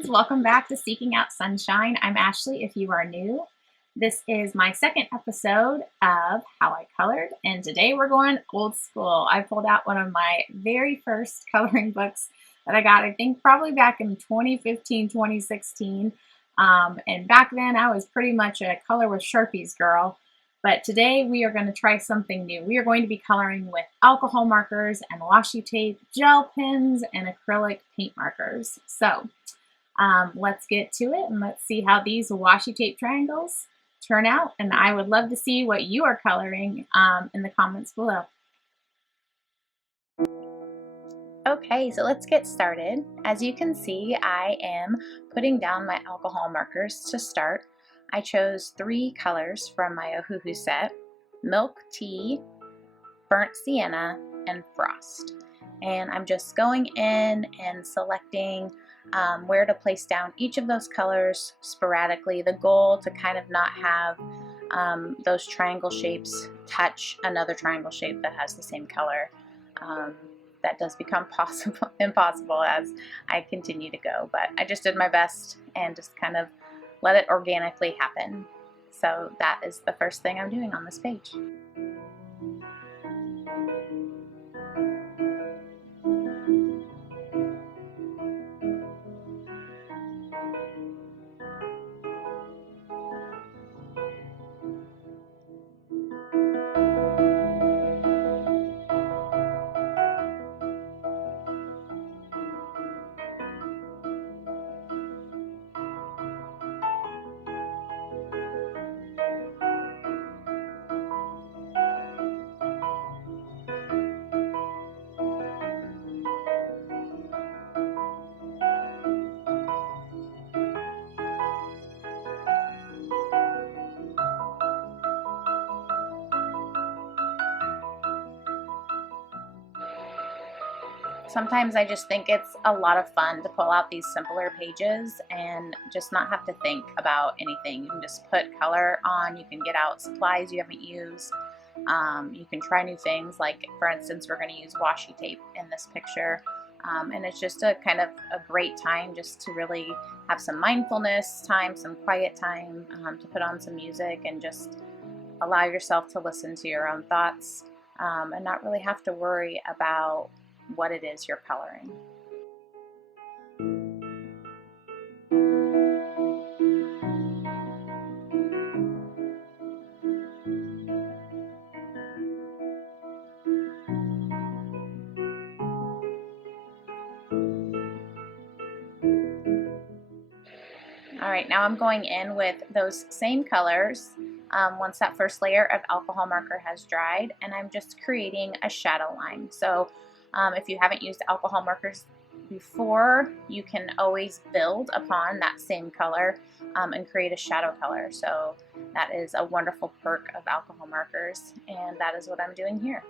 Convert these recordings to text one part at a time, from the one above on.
friends, welcome back to Seeking Out Sunshine. I'm Ashley if you are new. This is my second episode of How I Colored, and today we're going old school. I pulled out one of my very first coloring books that I got, I think probably back in 2015, 2016. And back then I was pretty much a color with Sharpies girl. But today we are going to try something new. We are going to be coloring with alcohol markers and washi tape, gel pens, and acrylic paint markers. So let's get to it and let's see how these washi tape triangles turn out. And I would love to see what you are coloring in the comments below. Okay, so let's get started. As you can see, I am putting down my alcohol markers to start. I chose 3 colors from my Ohuhu set: Milk Tea, Burnt Sienna, and Frost. And I'm just going in and selecting where to place down each of those colors sporadically. The goal to kind of not have those triangle shapes touch another triangle shape that has the same color. That does become impossible as I continue to go, but I just did my best and just kind of let it organically happen. So that is the first thing I'm doing on this page. Sometimes I just think it's a lot of fun to pull out these simpler pages and just not have to think about anything. You can just put color on, you can get out supplies you haven't used, you can try new things, like for instance we're going to use washi tape in this picture, and it's just a kind of a great time just to really have some mindfulness time, some quiet time, to put on some music and just allow yourself to listen to your own thoughts, and not really have to worry about what it is you're coloring. Alright, now I'm going in with those same colors once that first layer of alcohol marker has dried, and I'm just creating a shadow line. So if you haven't used alcohol markers before, you can always build upon that same color and create a shadow color. So that is a wonderful perk of alcohol markers, and that is what I'm doing here.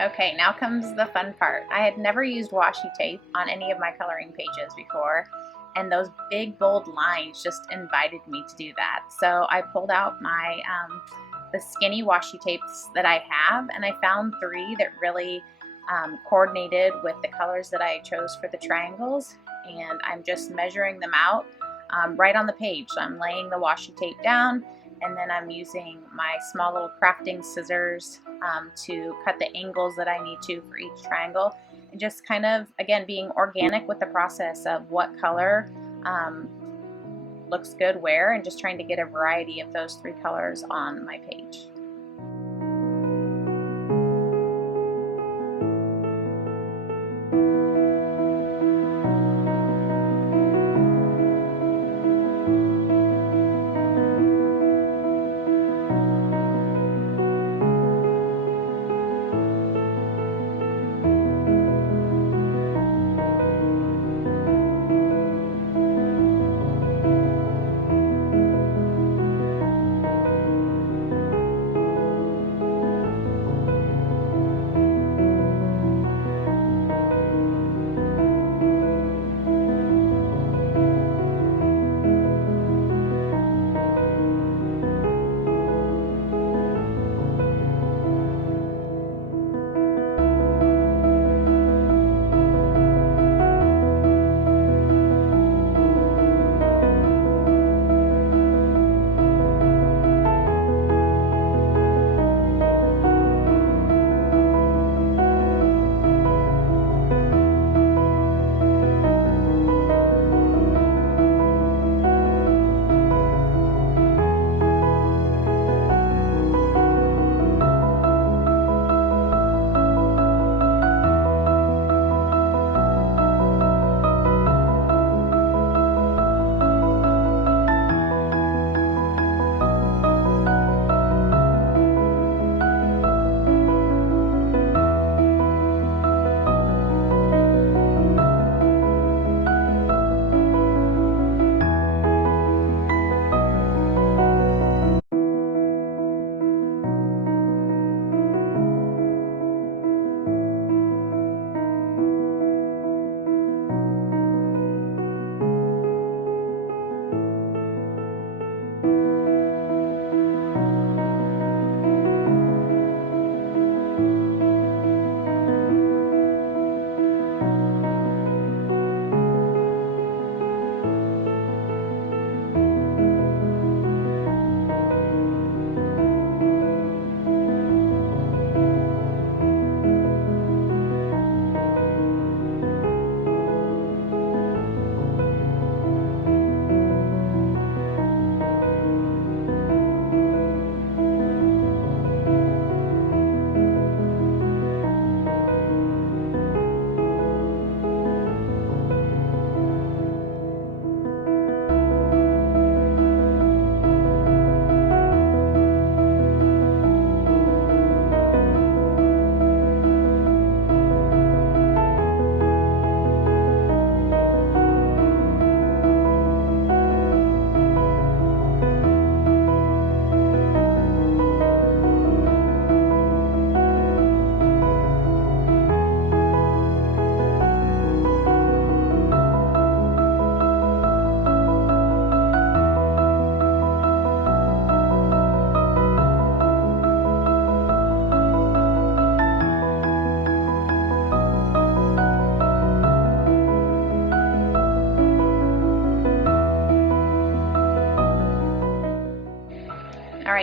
Okay, now comes the fun part. I had never used washi tape on any of my coloring pages before, and those big bold lines just invited me to do that. So I pulled out my the skinny washi tapes that I have, and I found 3 that really coordinated with the colors that I chose for the triangles, and I'm just measuring them out right on the page. So I'm laying the washi tape down, and then I'm using my small little crafting scissors to cut the angles that I need to for each triangle, and just kind of, again, being organic with the process of what color looks good where, and just trying to get a variety of those 3 colors on my page.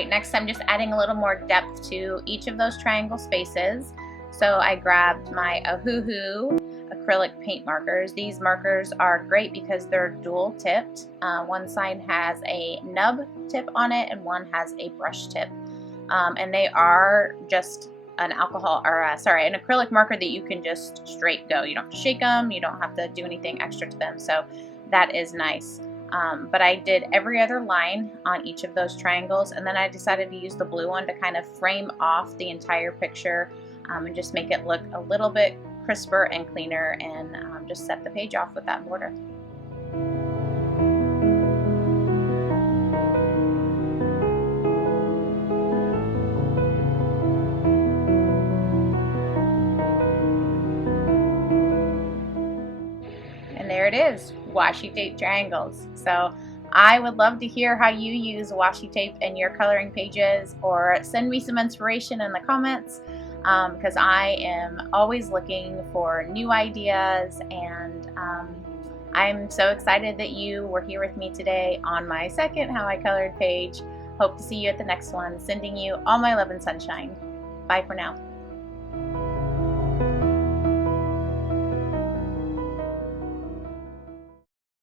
right, next I'm just adding a little more depth to each of those triangle spaces. So I grabbed my Ohuhu acrylic paint markers. These markers are great because they're dual tipped. One side has a nub tip on it and one has a brush tip. And they are just an an acrylic marker that you can just straight go. You don't have to shake them, you don't have to do anything extra to them, so that is nice. But I did every other line on each of those triangles, and then I decided to use the blue one to kind of frame off the entire picture and just make it look a little bit crisper and cleaner, and just set the page off with that border. And there it is, washi tape triangles. So I would love to hear how you use washi tape in your coloring pages, or send me some inspiration in the comments, because I am always looking for new ideas, and I'm so excited that you were here with me today on my second How I Colored page. Hope to see you at the next one. Sending you all my love and sunshine. Bye for now.